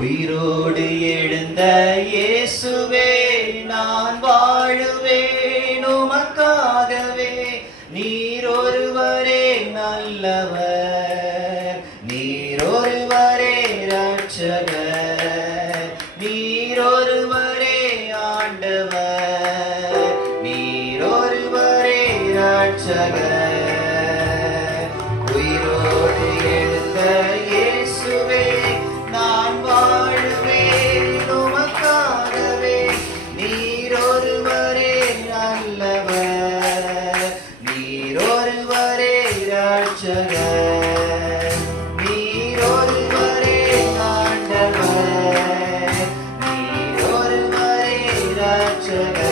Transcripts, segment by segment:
உயிரோடு எழுந்த இயேசுவே, நான் வாழுவேன் உமக்காகவே. நீர் ஒருவரே நல்லவர், நீர் ஒருவரே இரட்சகர், நீர் ஒருவரே ஆண்டவர், நீர் ஒருவரே இரட்சகர். உயிரோடு எழுந்த இயேசுவே, நான் வாழுவேன் உமக்காகவே. நீர் ஒருவரே நல்லவர், நீர் ஒருவரே இரட்சகர், நீர் ஒருவரே ஆண்டவர், நீர் ஒருவரே இரட்சகர்.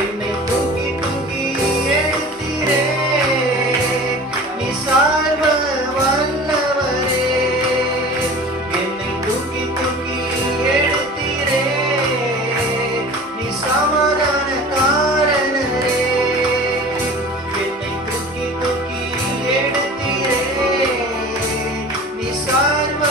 என்னை தூக்கி தூக்கி எடுத்தீரே, நீ சர்வ வல்லவரே. என்னை தூக்கி தூக்கி எடுத்தீரே, நீ சமாதான காரணரே. என்னை தூக்கி தூக்கி எடுத்தீரே, நீ சர்வ